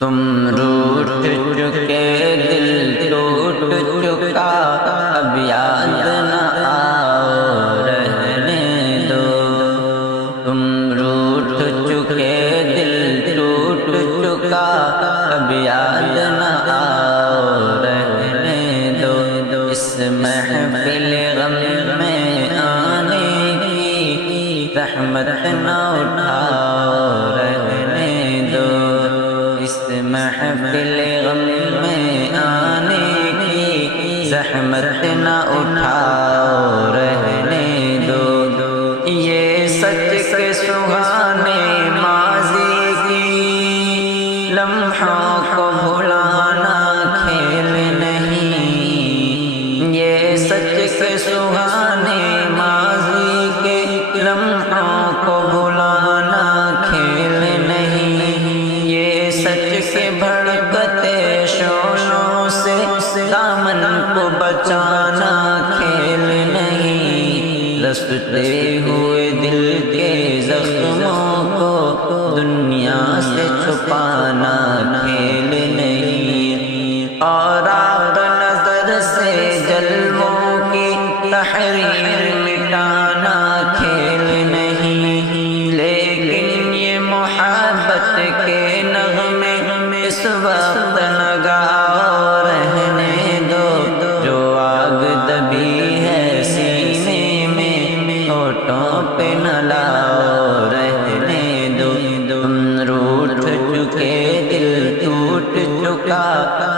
تم روٹھ چکے دل ٹوٹ چکا اب یاد نہ آؤ رہنے دو تم روٹھ چکے دل ٹوٹ چکا اب یاد نہ آؤ رہنے دو اس محفل غم میں آنے کی زحمت نہ اٹھاؤ رہنے دو اس محفل غم میں آنے کی زحمت نہ اٹھاؤ رہنے دو یہ سچ کے سہانے ماضی کی لمحوں کو بھلانا کھیل نہیں یہ سچ کے سہانے ماضی کے لمحوں کو بھلانا کھیل نہیں یہ سچ کے بھڑکتے شعلوں سے دامن کو بچانا کھیل نہیں رستے ہوئے دل کے زخموں کو دنیا سے چھپانا کھیل نہیں اور آپ نظر سے جلووں کی تحریر مٹانا کھیل نہیں لیکن یہ محبت کے نغمے اس وقت لگاؤ رہنے دو جو آگ دبی ہے سینے میں ہونٹوں پہ نہ لاؤ رہنے دو تم روٹھ چکے دل ٹوٹ چکا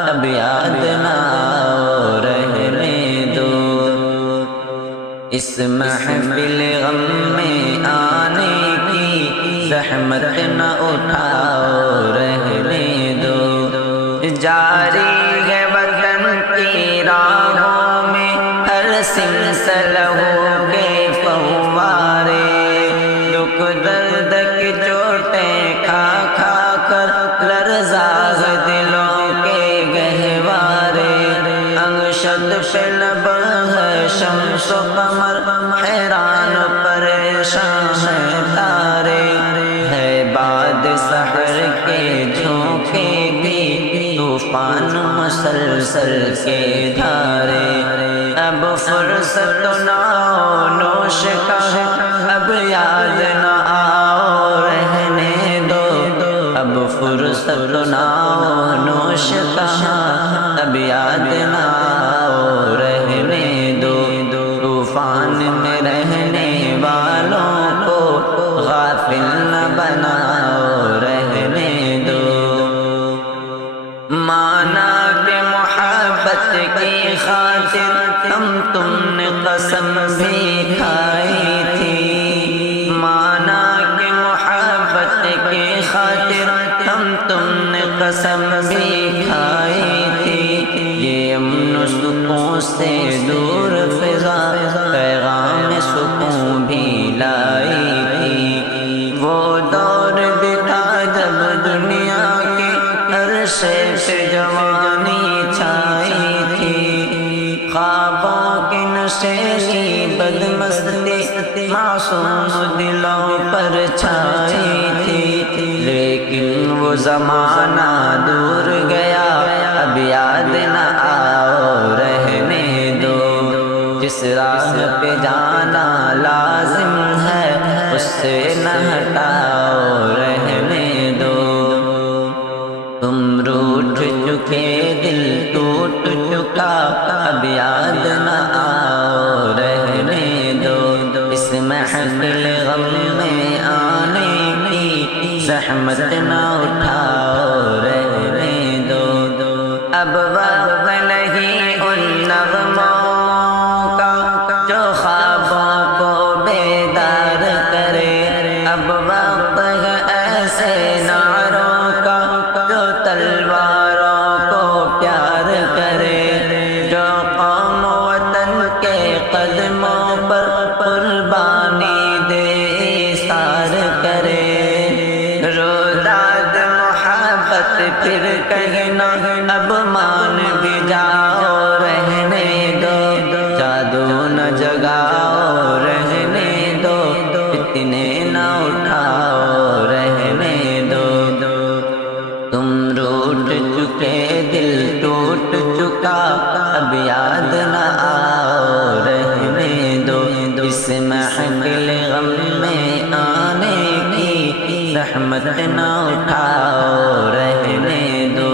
اب یاد نہ آؤ رہنے دو اس محفل غم میں آنے کی زحمت نہ اٹھاؤ رہنے دو جاری ہے وطن کی راہوں میں ہر سلسلوں کے فوارے دکھ درد کی چوٹیں کھا کھا کر لرزاز دلوں کے گہوارے انگشت پہ لب ہے شمس و قمر حیران پریشان ہے تارے ہے باد سحر کے جھونکے بھی طوفان مسلسل کے دھارے اب فرصت ناؤ نوش کا ہے اب یاد نہ آؤ رہنے دو اب فرصت ناؤ نوش کا اب یاد نہ آؤ رہنے دو طوفان میں رہنے والوں کو غافل نہ بناؤ رہنے دو مانا کہ محبت کی خاطر ہم تم نے قسم بھی کھائی تھی مانا کہ محبت کی خاطر ہم تم نے قسم بھی کھائی تھی یہ امن و سکون سے دور فضا پیغام سکون بھی لائی تھی وہ دور بھی تھا جب دنیا کے عرصے پہ جوانی چھائی تھی خوابوں کی نشیلی بدمستی معصوم دلوں پر چھائی تھی لیکن وہ زمانہ دور گیا اب یاد نہ آؤ رہنے دو جس راہ پہ جانا لازم ہے اس سے نہ ہٹاؤ رہنے دو تم روٹھ چکے دل ٹوٹ چکا اب یاد نہ آؤ رہنے دو اس محفل غم میں آنے کی زحمت نہ اٹھاؤ رہنے دو اب وقت نہیں ان نغموں کا جو خوابوں کو بیدار کرے اب وقت ہے ایسے نعروں کا جو تلواروں کو پیار کرے جو قوم وطن کے قدموں پر قربانی دے ایثار کرے روداد محبت پھر کہنا اب مان بھی جاؤ رہنے دو جادو نہ جگاؤ رہنے دو اتنے نہ اٹھاؤ رہنے دو تم رو زحمت نہ اٹھاؤ رہنے دو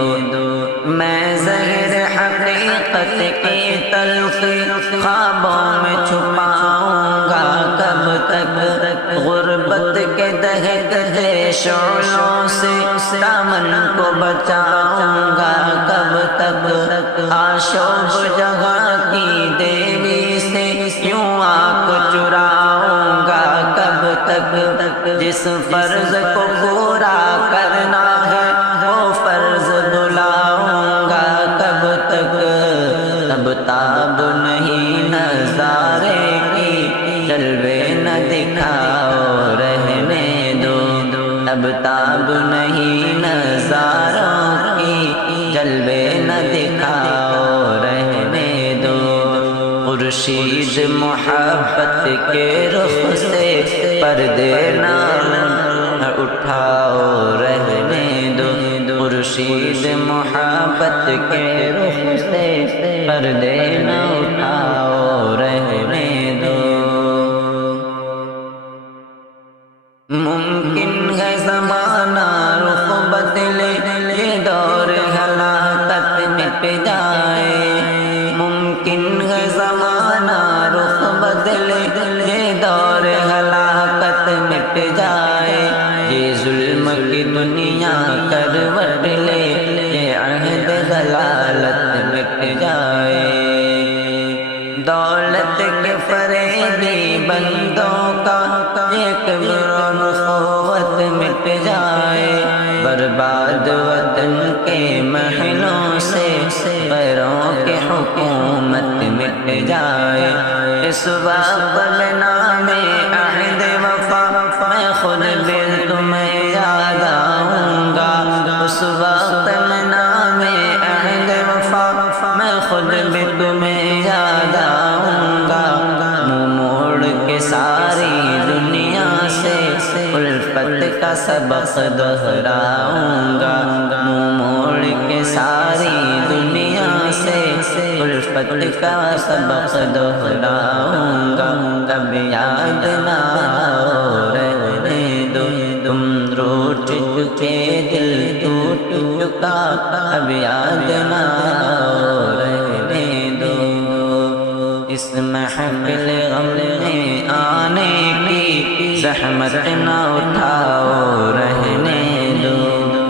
میں زہر حقیقت کی تلخی خوابوں میں چھپاؤں گا کب تک غربت کے دہکتے شعلوں سے دامن کو بچاؤں گا کب تک آشوب جہاں کی دیوی سے یوں آنکھ چراؤں گا کب تک جس فرض کو پورا کرنا ہے وہ فرض بلاؤں گا کب تک تب تاب نہیں نظارے کی جلوے نہ دکھاؤ رہنے دو تب تاب نہیں نظاروں کی جلوے نہ دکھاؤ رہنے دو خورشید محبت کے رخ سے پردے نہ اٹھاؤ رہنے دو خورشید محبت کے رخ سے پردے نہ اٹھاؤ رہنے دو ممکن ہے زمانہ رخ بدلے یہ دور ہلاکت مٹ جائے ممکن ہے زمانہ رخ بدلے یہ دور ہلاکت مٹ جائے یہ ظلم کی دنیا کروٹ لے یہ عہد ضلالت مٹ جائے دولت کے فریبی بندوں کا یہ کبر و نخوت مٹ جائے برباد وطن کے محلوں سے غیروں کی حکومت مٹ جائے اس وقت میں نام عہد وفا میں خود بھی تمہیں یاد آؤں گا اس وقت میں نام عہد وفا میں خود بھی تمہیں یاد آؤں گا منہ موڑ کے ساری دنیا سے الفت کا سبق دہراؤں گا منہ موڑ کے ساری دنیا سے الفت کا سبق دہراؤں گا کب یاد نہ رہنے دو تم روٹ چکے دل ٹوٹ چکا اب یاد نہ رہنے دو اس محفل غم میں آنے کی زحمت نہ اٹھاؤ